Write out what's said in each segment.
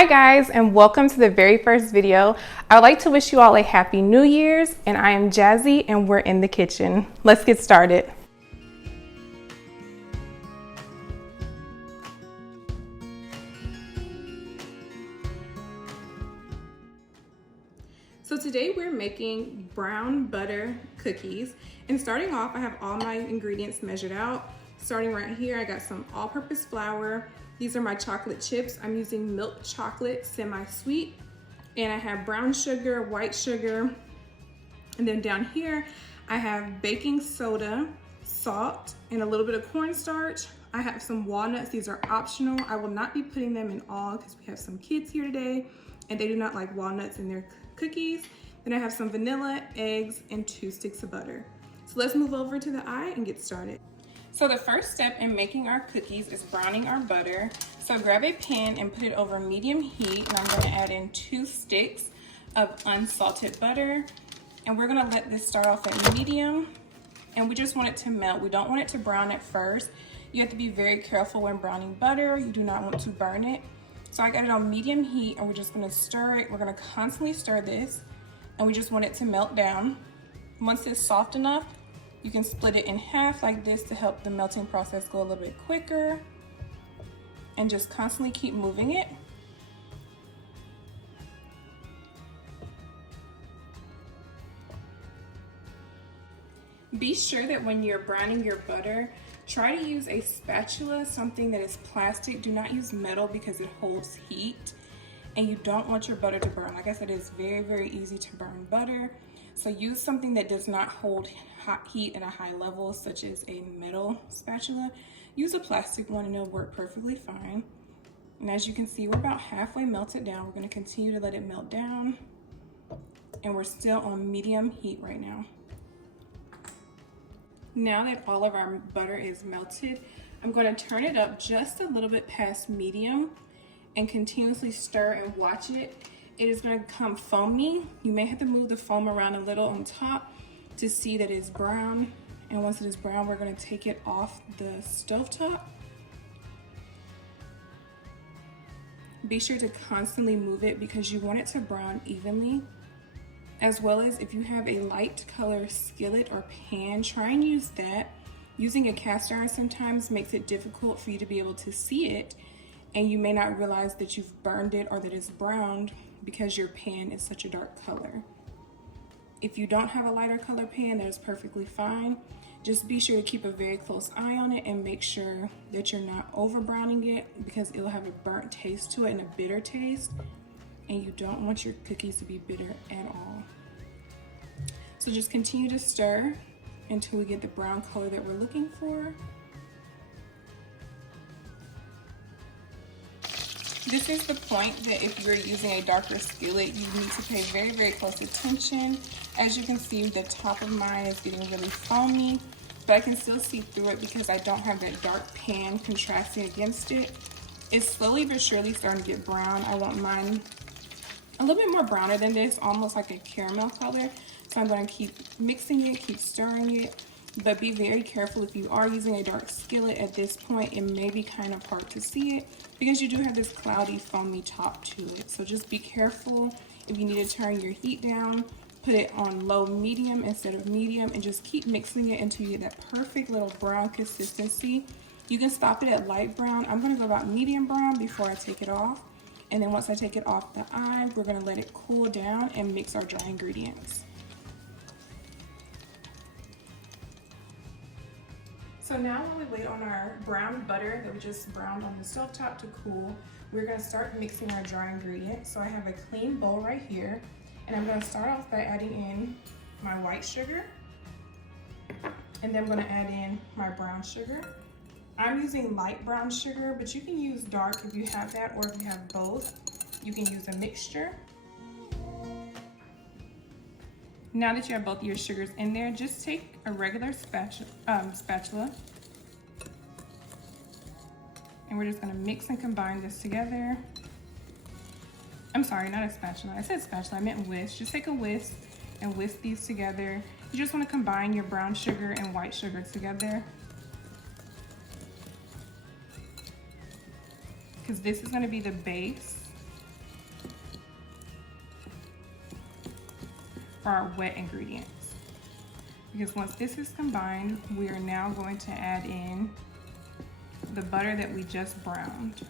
Hi guys, and welcome to the very first video. I would like to wish you all a happy New Year's, and I am Jazzy and we're in the kitchen. Let's get started. So today we're making brown butter cookies, and starting off I have all my ingredients measured out. Starting right here, I got some all-purpose flour. These are my chocolate chips. I'm using milk chocolate semi-sweet, and I have brown sugar, white sugar, and then down here I have baking soda, salt, and a little bit of cornstarch. I have some walnuts. These are optional. I will not be putting them in all because we have some kids here today and they do not like walnuts in their cookies. Then I have some vanilla, eggs, and 2 sticks of butter. So let's move over to the eye and get started. So the first step in making our cookies is browning our butter. So grab a pan and put it over medium heat, and I'm going to add in 2 sticks of unsalted butter. And we're going to let this start off at medium, and we just want it to melt. We don't want it to brown at first. You have to be very careful when browning butter. You do not want to burn it. So I got it on medium heat, and we're just going to stir it. We're going to constantly stir this, and we just want it to melt down. Once it's soft enough, you can split it in half like this to help the melting process go a little bit quicker, and just constantly keep moving it. Be sure that when you're browning your butter, try to use a spatula, something that is plastic. Do not use metal because it holds heat, and you don't want your butter to burn. Like I said, it's very, very easy to burn butter. So use something that does not hold hot heat at a high level, such as a metal spatula. Use a plastic one and it'll work perfectly fine. And as you can see, we're about halfway melted down. We're going to continue to let it melt down, and we're still on medium heat right now. Now that all of our butter is melted, I'm going to turn it up just a little bit past medium and continuously stir and watch it. It is going to become foamy. You may have to move the foam around a little on top to see that it's brown. And once it is brown, we're going to take it off the stovetop. Be sure to constantly move it because you want it to brown evenly. As well as if you have a light color skillet or pan, try and use that. Using a cast iron sometimes makes it difficult for you to be able to see it, and you may not realize that you've burned it or that it's browned because your pan is such a dark color. If you don't have a lighter color pan, that is perfectly fine. Just be sure to keep a very close eye on it and make sure that you're not over browning it because it'll have a burnt taste to it and a bitter taste, and you don't want your cookies to be bitter at all. So just continue to stir until we get the brown color that we're looking for. This is the point that if you're using a darker skillet, you need to pay very, very close attention. As you can see, the top of mine is getting really foamy, but I can still see through it because I don't have that dark pan contrasting against it. It's slowly but surely starting to get brown. I want mine a little bit more browner than this, almost like a caramel color. So I'm going to keep mixing it, keep stirring it, but be very careful if you are using a dark skillet at this point. It may be kind of hard to see it because you do have this cloudy, foamy top to it. So just be careful. If you need to turn your heat down, put it on low medium instead of medium, and just keep mixing it until you get that perfect little brown consistency. You can stop it at light brown. I'm going to go about medium brown before I take it off. And then once I take it off the eye, we're going to let it cool down and mix our dry ingredients. So now while we wait on our brown butter that we just browned on the stovetop to cool, we're going to start mixing our dry ingredients. So I have a clean bowl right here, and I'm going to start off by adding in my white sugar, and then I'm going to add in my brown sugar. I'm using light brown sugar, but you can use dark if you have that, or if you have both, you can use a mixture. Now that you have both of your sugars in there, just take a regular spatula, and we're just going to mix and combine this together. I'm sorry, not a spatula. I said spatula, I meant whisk. Just take a whisk and whisk these together. You just want to combine your brown sugar and white sugar together, because this is going to be the base for our wet ingredients. Because once this is combined, we are now going to add in the butter that we just browned.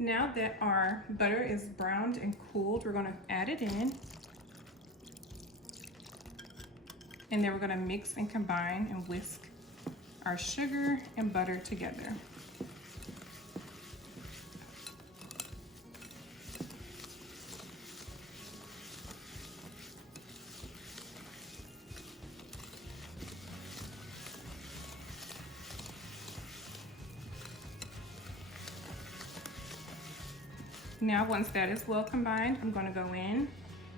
Now that our butter is browned and cooled, we're gonna add it in. And then we're gonna mix and combine and whisk our sugar and butter together. Now, once that is well combined, I'm gonna go in,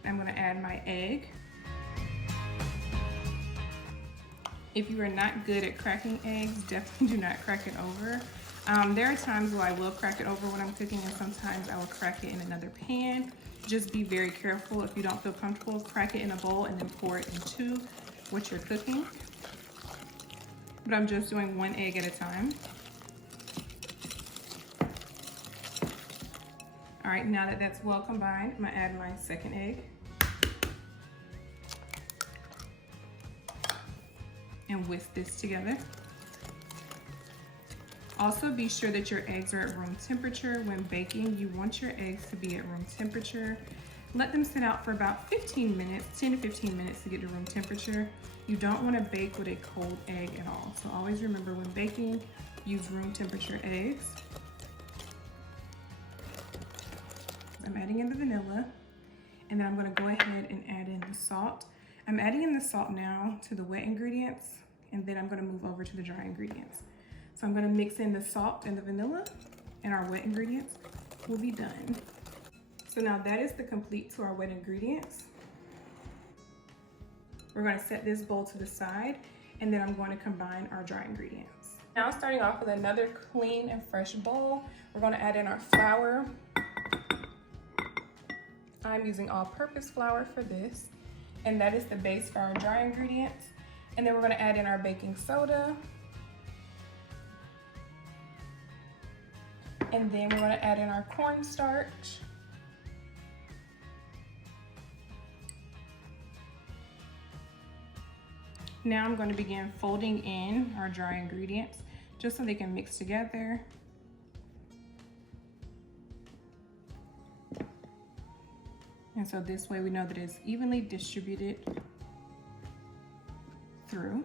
I'm gonna add my egg. If you are not good at cracking eggs, definitely do not crack it over. There are times where I will crack it over when I'm cooking, and sometimes I will crack it in another pan. Just be very careful. If you don't feel comfortable, crack it in a bowl and then pour it into what you're cooking. But I'm just doing one egg at a time. All right, now that that's well combined, I'm gonna add my second egg. And whisk this together. Also, be sure that your eggs are at room temperature. When baking, you want your eggs to be at room temperature. Let them sit out for about 15 minutes, 10 to 15 minutes to get to room temperature. You don't want to bake with a cold egg at all. So always remember, when baking, use room temperature eggs. I'm adding in the vanilla, and then I'm gonna go ahead and add in the salt. I'm adding in the salt now to the wet ingredients, and then I'm gonna move over to the dry ingredients. So I'm gonna mix in the salt and the vanilla, and our wet ingredients will be done. So now that is the complete to our wet ingredients. We're gonna set this bowl to the side, and then I'm going to combine our dry ingredients. Now, starting off with another clean and fresh bowl, we're gonna add in our flour. I'm using all-purpose flour for this, and that is the base for our dry ingredients. And then we're gonna add in our baking soda. And then we're gonna add in our cornstarch. Now I'm gonna begin folding in our dry ingredients just so they can mix together. And so this way we know that it's evenly distributed through.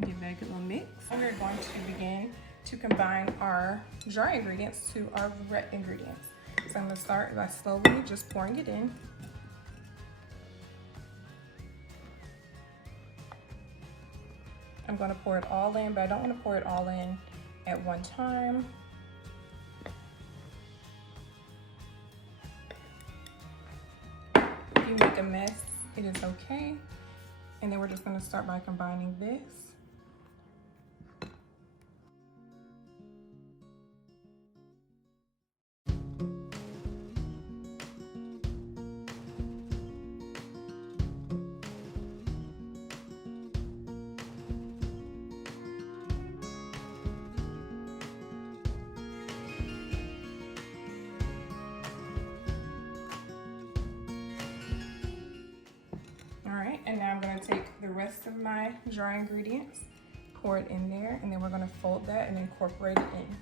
Give that a good little mix. And we're going to begin to combine our dry ingredients to our wet ingredients. So I'm gonna start by slowly just pouring it in. I'm gonna pour it all in, but I don't wanna pour it all in at one time. If you make a mess, it is okay. And then we're just gonna start by combining this. And now I'm going to take the rest of my dry ingredients, pour it in there, and then we're going to fold that and incorporate it in.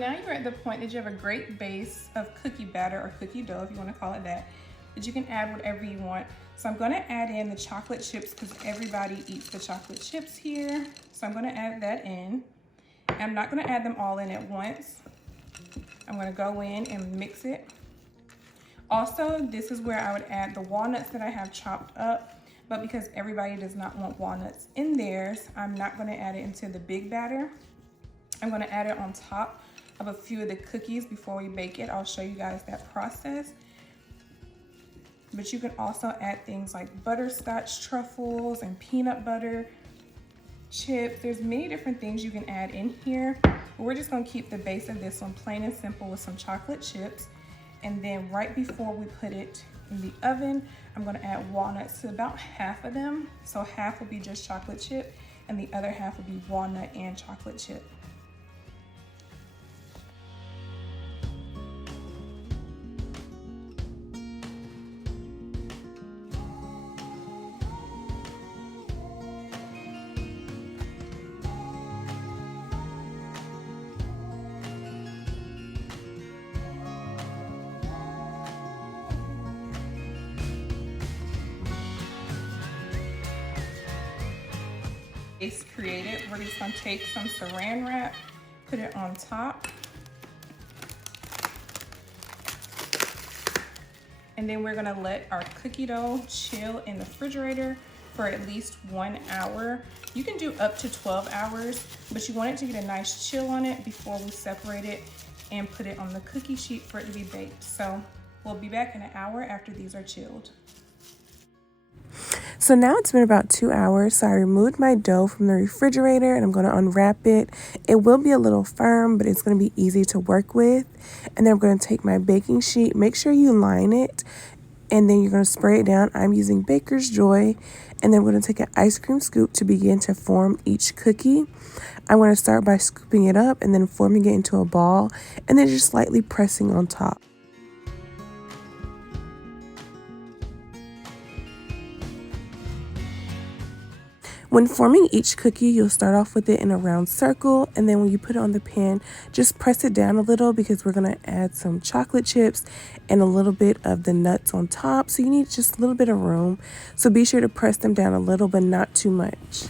Now you're at the point that you have a great base of cookie batter or cookie dough, if you want to call it that you can add whatever you want. So I'm going to add in the chocolate chips because everybody eats the chocolate chips here. So I'm going to add that in. I'm not going to add them all in at once. I'm going to go in and mix it. Also, this is where I would add the walnuts that I have chopped up, but because everybody does not want walnuts in theirs, I'm not going to add it into the big batter. I'm going to add it on top of a few of the cookies before we bake it. I'll show you guys that process. But you can also add things like butterscotch truffles and peanut butter chips. There's many different things you can add in here. But we're just gonna keep the base of this one plain and simple with some chocolate chips. And then right before we put it in the oven, I'm gonna add walnuts to about half of them. So half will be just chocolate chip and the other half will be walnut and chocolate chip. Base created, we're just gonna take some saran wrap, put it on top, and then we're gonna let our cookie dough chill in the refrigerator for at least 1 hour. You can do up to 12 hours, but you want it to get a nice chill on it before we separate it and put it on the cookie sheet for it to be baked. So we'll be back in an hour after these are chilled. So now it's been about 2 hours, so I removed my dough from the refrigerator and I'm going to unwrap it. It will be a little firm, but it's going to be easy to work with. And then I'm going to take my baking sheet, make sure you line it, and then you're going to spray it down. I'm using Baker's Joy, and then we're going to take an ice cream scoop to begin to form each cookie. I'm going to start by scooping it up and then forming it into a ball, and then just slightly pressing on top. When forming each cookie, you'll start off with it in a round circle, and then when you put it on the pan, just press it down a little because we're going to add some chocolate chips and a little bit of the nuts on top. So you need just a little bit of room. So be sure to press them down a little, but not too much.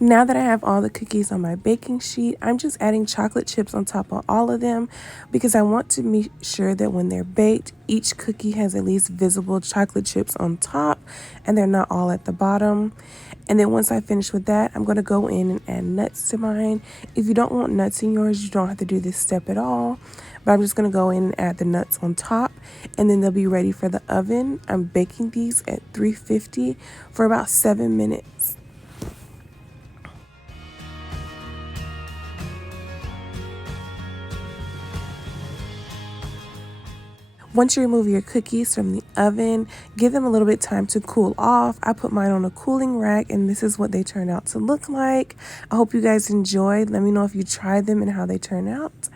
Now that I have all the cookies on my baking sheet, I'm just adding chocolate chips on top of all of them because I want to make sure that when they're baked, each cookie has at least visible chocolate chips on top and they're not all at the bottom. And then once I finish with that, I'm going to go in and add nuts to mine. If you don't want nuts in yours, you don't have to do this step at all. But I'm just going to go in and add the nuts on top, and then they'll be ready for the oven. I'm baking these at 350 for about 7 minutes. Once you remove your cookies from the oven, give them a little bit of time to cool off. I put mine on a cooling rack, and this is what they turn out to look like. I hope you guys enjoyed. Let me know if you tried them and how they turn out.